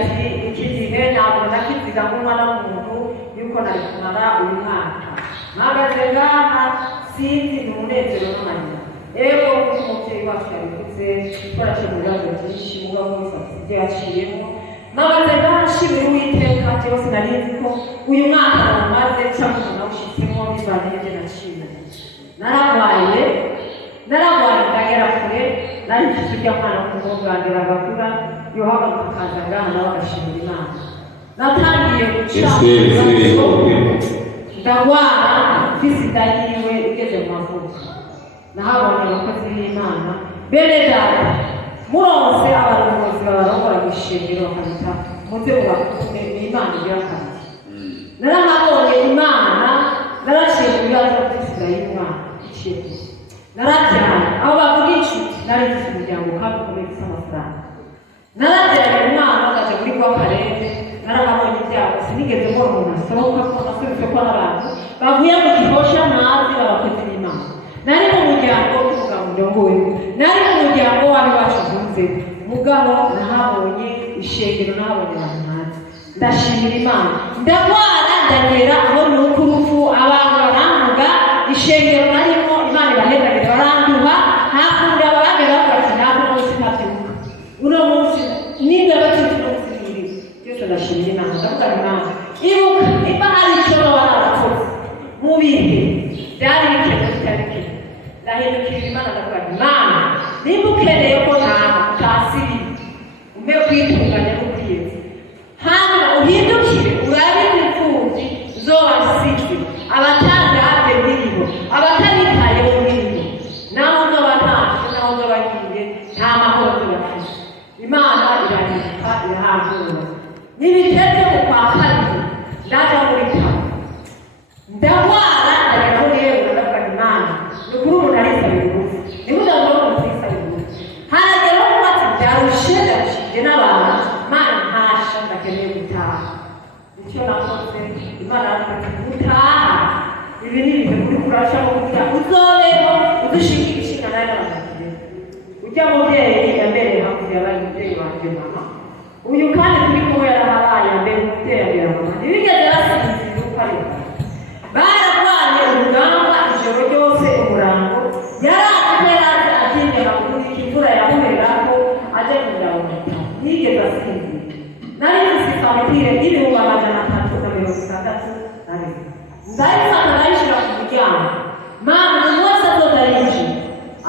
ati iki gihe ntabwo nakiziga nk'umwana w'umuntu yuko nari kumara uyu mwaka mpagaze ngaha sinzi ni umunezero n'amarira ego umubyeyi wacu yabivuze twarashe mu bibazo byinshi mugabo w'isatsi ibyo yaciyemo mpagaze ngaha nshimira Uwiteka byose nari nzi ko uyu mwaka nawumaze cyangwa umuntu awushyitsemo bivanye n'ibyo naciye nararwaye ndagera kure nari mfite ujya mwana kumugandira agakura yohana akaza ngaha nawe agashimira Imana natangiye ndagwara mfise inda yiwe igeze mu mavuko nahabonye abakozi b'Imana bene data muronse abarongozi babarongora gushimira bakabita muze mubakume n'Imana iby'akazi narahabonye Imana naraciye mu bibazo by'Isirayeli Imana iciye narajyana aho bavuga inshuti nari mfite umuryango kandi ukomeye ufite amafaranga narajyana umwana agaje muri kwa Karere narahabonye ibyago sinigeze mbona umuntu asohoka ko nasubizwe ko n'abantu bavuye mu gihosha nazi abakozi b'Imana nari mu muryango w'umugabo ndongowe nari mu muryango wari washize mugabo nahabonye ishengero nahabonye abantu hanze ndashimira Imana ndagwara ndagera aho nuko urupfu abantu baramvuga ishengero narimo Imana ibahezagire baranduha hakunda abagera bati ntabwo munsi ntabyuka uno munsi niba batuje munsi n'iri byose ndashimira Imana ndavuga Imana ibuka niba hari icyo warakoze mu bihe byari bikenewe bitari bikenewe ndahindukira Imana ndavuga Imana niba ukeneye ko utasiri umpe kwitunganya n'ubwiza hanyuma uhindukire urabe imfubyi zobasize abatandate biriho abataritaye biriho naho z'abatashe naho z'abagiye nta mahoro zibafise Imana irahinduka irahangura n'ibiteze mu kwa kabiri ndaja muri kane ndagwara ndagera muri yewe ndavuga Imana ni ukuri umuntu arisabira ubusa nibuza ngo umuntu arisabira ubusa haragera ko bati byarushe ndarushije n'abantu Imana ntasha ndakeneye gutaha icyo nakoze Imana aravuga gutaha ibi ni ibintu uri kurashamo kugira uzobeho udushinga ibishinga nawe n'abagire ujya mubyeyi yambereye hakurya yabaye umubyeyi wanjye mama uyu kandi turi kumwe yarahabaye yambere umubyeyi mama ntibigeze basinzira uko ari bararwanye urugamba ijoro ryose umurango yaraje atinye amakuru y'imvura yamuhereraho ajya kugira ngo yigeze asinzira nari mfise fagitire y'ibihumbi 360 ndayifata ndayishyira ku muryango mama umuntu wese azoza yinjiye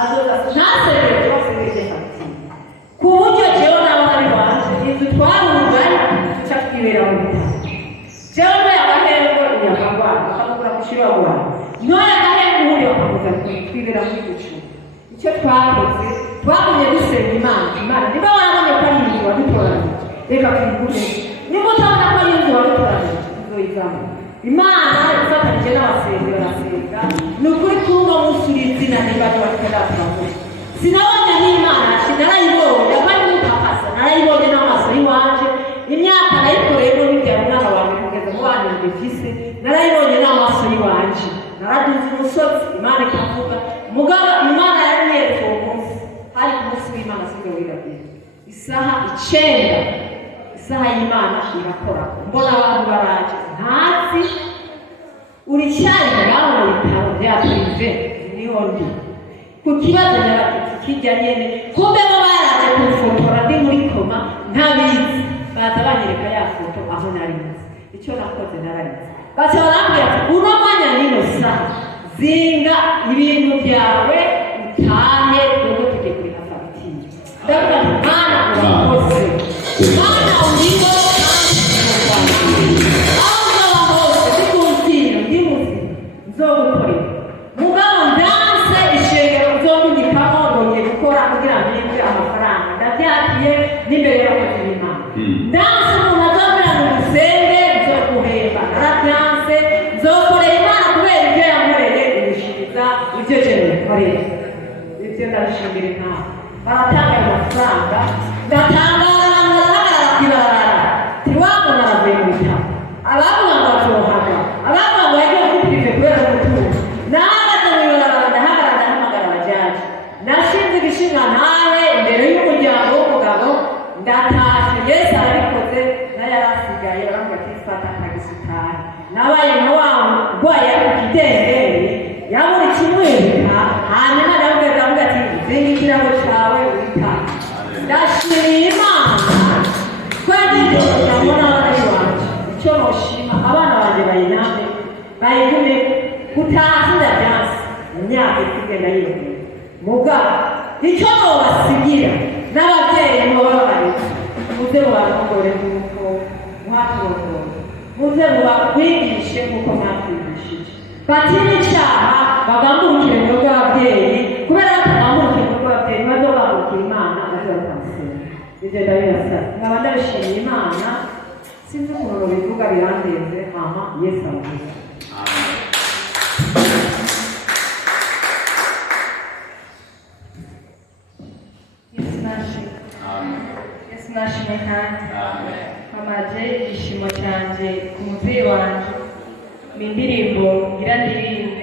azoza ntasebeye rwose wese fagitire ku buryo jewe nawe ari wanje inzu twarugari duca twibera mu bitaro jewe noya agahembo inyakagwara bakamugura gushira wagwara noya agahembo ubundi bakamuza twibera muri gicu icyo twakoze twagumye dusenga Imana niba warabonye ko ari inzu wadutoranije reka twigure niba utabona ko ari inzu wadutoranije uzoyivamo Imana ifatanyije n'abasenzi barasenga ni ukuri kuba munsi y'izina niba tubateraturamo sinabonye n'Imana narayibonye abari mutapasa narayibonye n'amaso y'iwanje imyaka nayikoreyemo bibyara umwana wanjye kugeza mu bana mbifise narayibonye n'amaso y'iwanje naraduze umusozi Imana ikavuga mugabo Imana yaranyeretse uwo munsi hari ku munsi w'Imana singa wirabira isaha 9 isaha y'Imana irakora mbona abantu baraje hasi uri cyane ngaho mu bitaro bya prive niho ndi ku kibazo nyabati kijya nyene kumbe bo baraje kufotora ndi muri koma ntabizi baza banyereka ya foto aho nari nzi icyo nakoze nararize base barambwira ati uno mwanya nino saha zinga ibintu byawe utahe ubwo tujye kuri fagitire ndavuga Imana urakoze Imana uriho nzogukorera mugabo ndanse ishengero nzomudikamo ndongeye gukora kugira ngo yinjire amafaranga ndabyakiye n'imbere y'abakozi b'Imana ndanse umuntu azobera mu dusenge nzoguhemba narabyanse nzokorera Imana kubera ibyo yankoreye ibishiriza ibyo jewe nkorera ibyo ndabishimira Imana baratanga amafaranga ndatangara narahagarara kw'ibarabara tiwabona aravuye mu bitaro abavuga ngo atohaga abavuga ngo yagiye muri prive kubera umutungo nahagaze mu ibarabara ndahagarara ndahamagara abajaji nashinze igishinga ntahe imbere y'umuryango w'umugabo ndatashe Yesu arabikoze gufata tagisitari nabaye nka wa murwayi ari ku kidenderi yabura ikimwereka hanyuma ndamubwira ati zinga ikirago cyawe witanga ndashimira Imana twende ndabona abana banje icyo noshima abana banje bayiname bayigume kutahira byansi mu myaka ikigenda yiyongera mugabo icyo nobasigira n'ababyeyi mubabarira muze mubarongore nk'uko mwaturongora muze mubakwigishe nk'uko mwatwigishije batire icyaha bagambukire mu rugo rw'ababyeyi kubera ko bagambukire mu rugo rw'ababyeyi bazobambukira Imana bazobasenga ibyo ndabibasaba nkaba ndabishimiye Imana sinzi ukuntu bivuga birandenze mama Yesu avuze Yesu nashimwe kandi mamaje igishimo cyanjye ku mubyeyi wanjye ni indirimbo ngira ndirimbe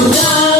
Yeah,